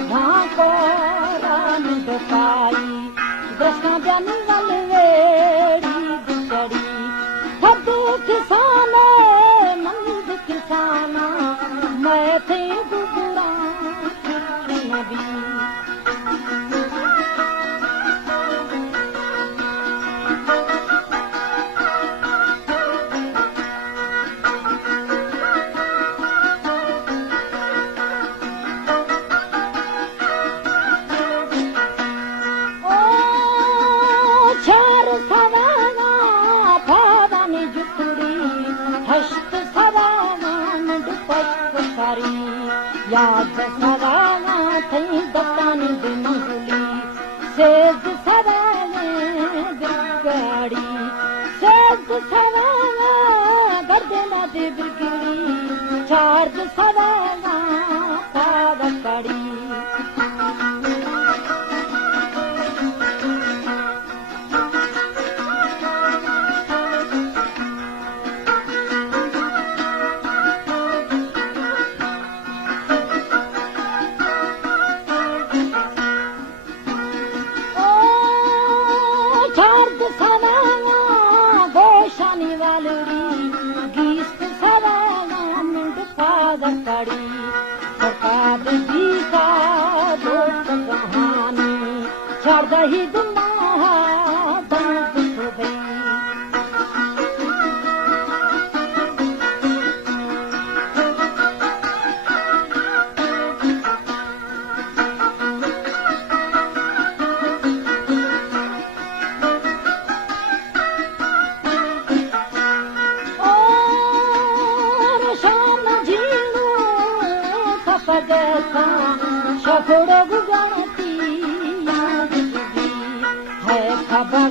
को रामद पाई दशा जानी वल वेड़ी गुजरी थद किसान मंद किसाना मैं थे गुजरा नबी याद सवाना थई दतानी मंगली सेज सवाने बिगड़ी सेज सवाना गर्दना दे बिगड़ी चार्ज सवाना कावकड़ी ही खबर